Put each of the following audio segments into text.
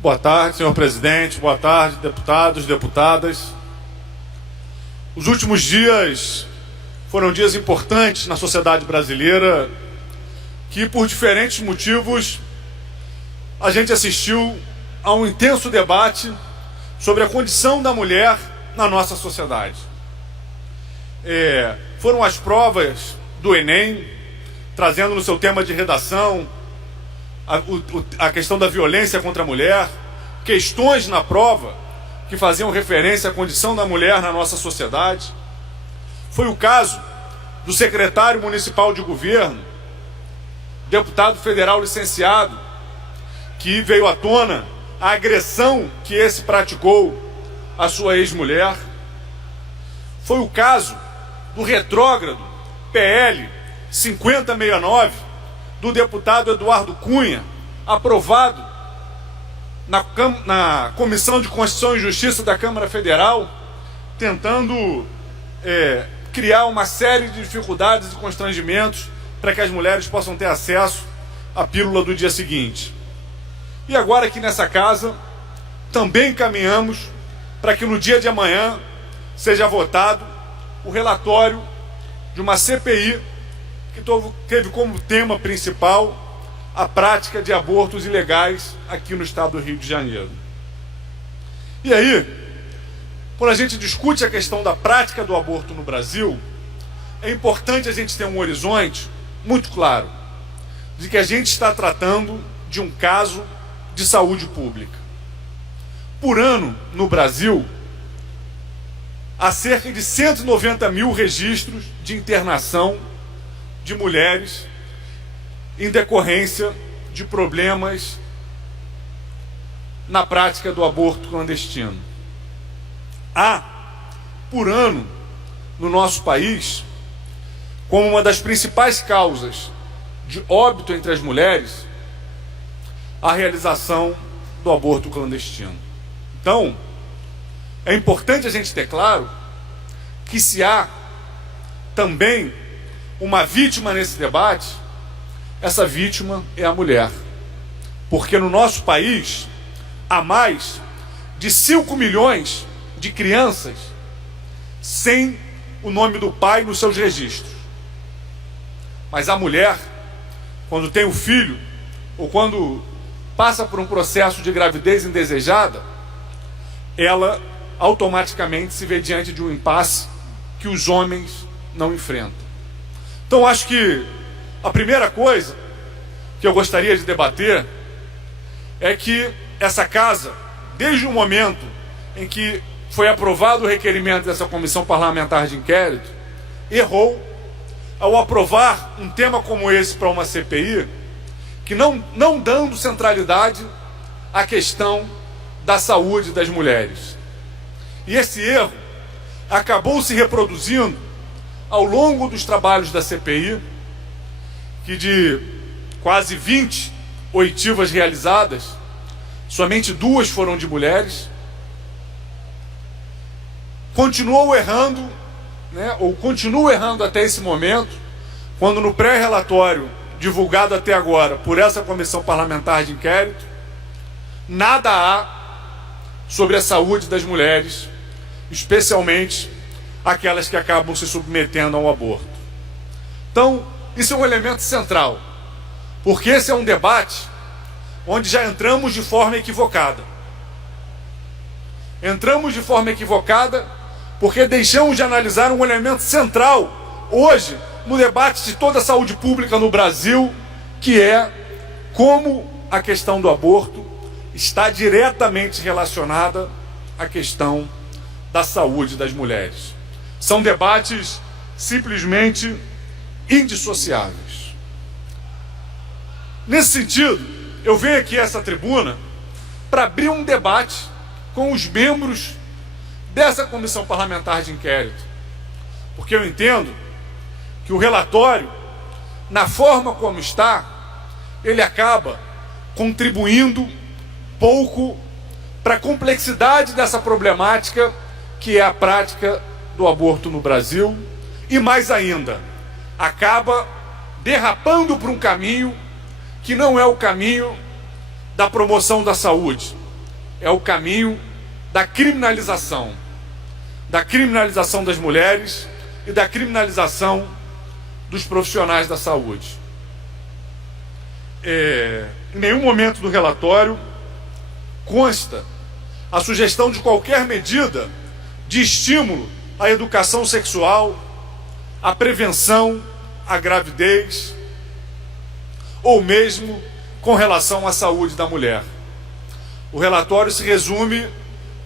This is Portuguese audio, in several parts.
Boa tarde, senhor presidente. Boa tarde, deputados, deputadas. Os últimos dias foram dias importantes na sociedade brasileira que, por diferentes motivos, a gente assistiu a um intenso debate sobre a condição da mulher na nossa sociedade. Foram as provas do Enem, trazendo no seu tema de redação a questão da violência contra a mulher, questões na prova que faziam referência à condição da mulher na nossa sociedade. Foi o caso do secretário municipal de governo, deputado federal licenciado, que veio à tona a agressão que esse praticou à sua ex-mulher. Foi o caso do retrógrado PL 5069, do deputado Eduardo Cunha, aprovado na Comissão de Constituição e Justiça da Câmara Federal, tentando criar uma série de dificuldades e constrangimentos para que as mulheres possam ter acesso à pílula do dia seguinte. E agora aqui nessa casa, também caminhamos para que no dia de amanhã seja votado o relatório de uma CPI que teve como tema principal a prática de abortos ilegais aqui no estado do Rio de Janeiro. E aí, quando a gente discute a questão da prática do aborto no Brasil, é importante a gente ter um horizonte muito claro de que a gente está tratando de um caso de saúde pública. Por ano, no Brasil, há cerca de 190 mil registros de internação de mulheres em decorrência de problemas na prática do aborto clandestino. Há, por ano, no nosso país, como uma das principais causas de óbito entre as mulheres, a realização do aborto clandestino. Então, é importante a gente ter claro que se há também uma vítima nesse debate, essa vítima é a mulher. Porque no nosso país há mais de 5 milhões de crianças sem o nome do pai nos seus registros. Mas a mulher, quando tem o filho, ou quando passa por um processo de gravidez indesejada, ela automaticamente se vê diante de um impasse que os homens não enfrentam. Então, acho que a primeira coisa que eu gostaria de debater é que essa casa, desde o momento em que foi aprovado o requerimento dessa comissão parlamentar de inquérito, errou ao aprovar um tema como esse para uma CPI, que não dando centralidade à questão da saúde das mulheres. E esse erro acabou se reproduzindo ao longo dos trabalhos da CPI, que de quase 20 oitivas realizadas, somente 2 foram de mulheres, continuou errando, ou continua errando até esse momento, quando no pré-relatório divulgado até agora por essa comissão parlamentar de inquérito, nada há sobre a saúde das mulheres, especialmente aquelas que acabam se submetendo ao aborto. Então, isso é um elemento central, porque esse é um debate onde já entramos de forma equivocada. Entramos de forma equivocada porque deixamos de analisar um elemento central hoje no debate de toda a saúde pública no Brasil, que é como a questão do aborto está diretamente relacionada à questão da saúde das mulheres. São debates simplesmente indissociáveis. Nesse sentido, eu venho aqui a essa tribuna para abrir um debate com os membros dessa comissão parlamentar de inquérito, porque eu entendo que o relatório, na forma como está, ele acaba contribuindo pouco para a complexidade dessa problemática que é a prática do aborto no Brasil, e mais ainda, acaba derrapando para um caminho que não é o caminho da promoção da saúde, é o caminho da criminalização das mulheres e da criminalização dos profissionais da saúde. Em nenhum momento do relatório consta a sugestão de qualquer medida de estímulo à educação sexual, à prevenção, à gravidez, ou mesmo com relação à saúde da mulher. O relatório se resume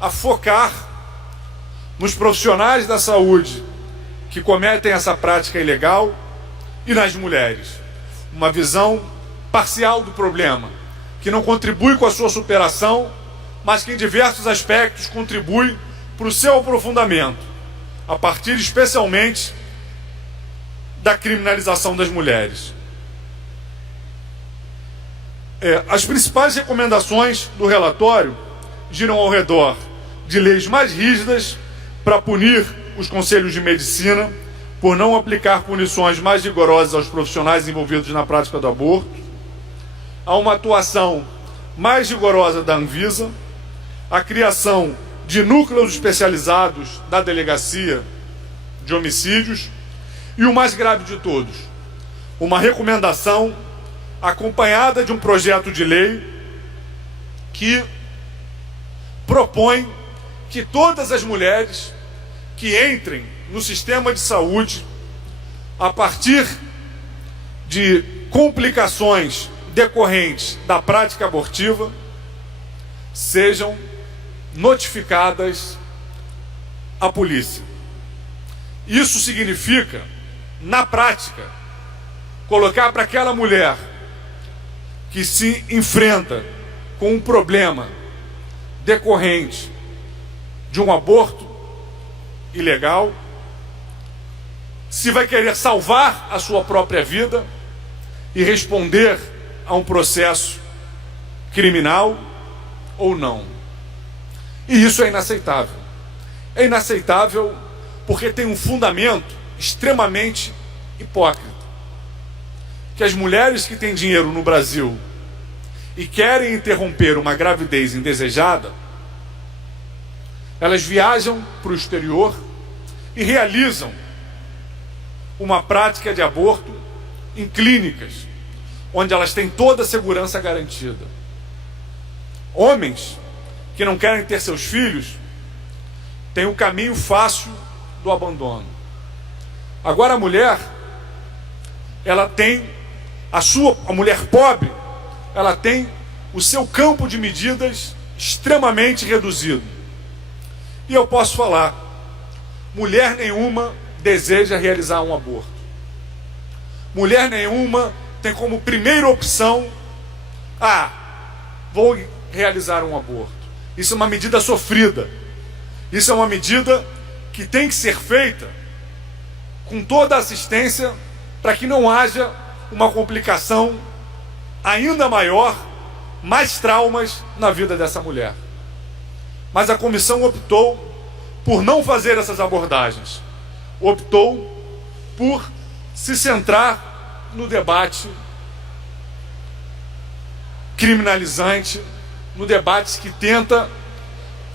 a focar nos profissionais da saúde que cometem essa prática ilegal e nas mulheres. Uma visão parcial do problema, que não contribui com a sua superação, mas que em diversos aspectos contribui para o seu aprofundamento, a partir especialmente da criminalização das mulheres. As principais recomendações do relatório giram ao redor de leis mais rígidas para punir os conselhos de medicina por não aplicar punições mais rigorosas aos profissionais envolvidos na prática do aborto, a uma atuação mais rigorosa da Anvisa, a criação de núcleos especializados da Delegacia de Homicídios e, o mais grave de todos, uma recomendação acompanhada de um projeto de lei que propõe que todas as mulheres que entrem no sistema de saúde a partir de complicações decorrentes da prática abortiva sejam notificadas à polícia. Isso significa, na prática, colocar para aquela mulher que se enfrenta com um problema decorrente de um aborto ilegal, se vai querer salvar a sua própria vida e responder a um processo criminal ou não. E isso é inaceitável. É inaceitável porque tem um fundamento extremamente hipócrita. Que as mulheres que têm dinheiro no Brasil e querem interromper uma gravidez indesejada, elas viajam para o exterior e realizam uma prática de aborto em clínicas, onde elas têm toda a segurança garantida. Homens que não querem ter seus filhos têm o caminho fácil do abandono. Agora a mulher, ela tem a mulher pobre, ela tem o seu campo de medidas extremamente reduzido. E eu posso falar, mulher nenhuma deseja realizar um aborto. Mulher nenhuma tem como primeira opção, vou realizar um aborto. Isso é uma medida sofrida. Isso é uma medida que tem que ser feita com toda a assistência para que não haja uma complicação ainda maior, mais traumas na vida dessa mulher. Mas a comissão optou por não fazer essas abordagens. Optou por se centrar no debate criminalizante, no debate que tenta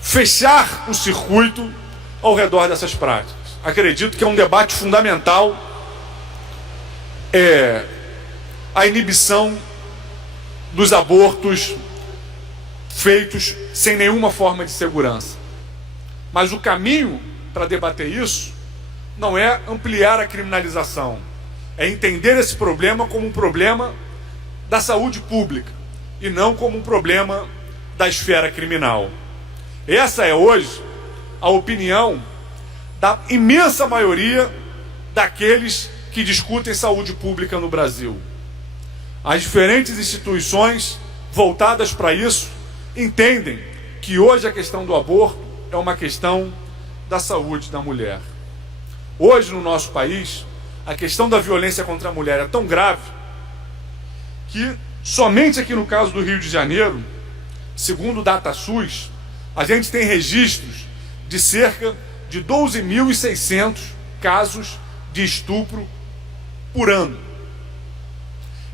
fechar o circuito ao redor dessas práticas. Acredito que é um debate fundamental a inibição dos abortos feitos sem nenhuma forma de segurança. Mas o caminho para debater isso não é ampliar a criminalização, é entender esse problema como um problema da saúde pública e não como um problema da esfera criminal. Essa é hoje a opinião da imensa maioria daqueles que discutem saúde pública no Brasil. As diferentes instituições voltadas para isso entendem que hoje a questão do aborto é uma questão da saúde da mulher. Hoje no nosso país, a questão da violência contra a mulher é tão grave que somente aqui no caso do Rio de Janeiro, segundo o DataSUS, a gente tem registros de cerca de 12.600 casos de estupro por ano.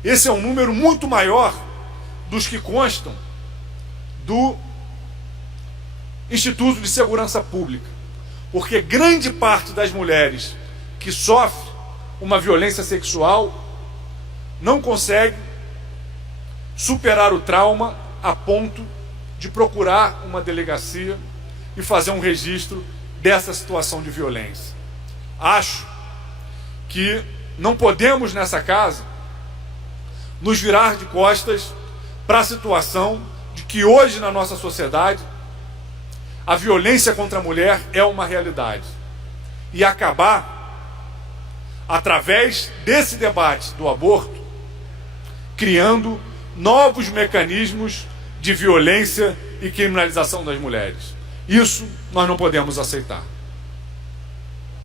Esse é um número muito maior dos que constam do Instituto de Segurança Pública, porque grande parte das mulheres que sofrem uma violência sexual não consegue superar o trauma a ponto de procurar uma delegacia e fazer um registro dessa situação de violência. Acho que não podemos nessa casa nos virar de costas para a situação de que hoje na nossa sociedade a violência contra a mulher é uma realidade e acabar através desse debate do aborto criando novos mecanismos de violência e criminalização das mulheres. Isso nós não podemos aceitar.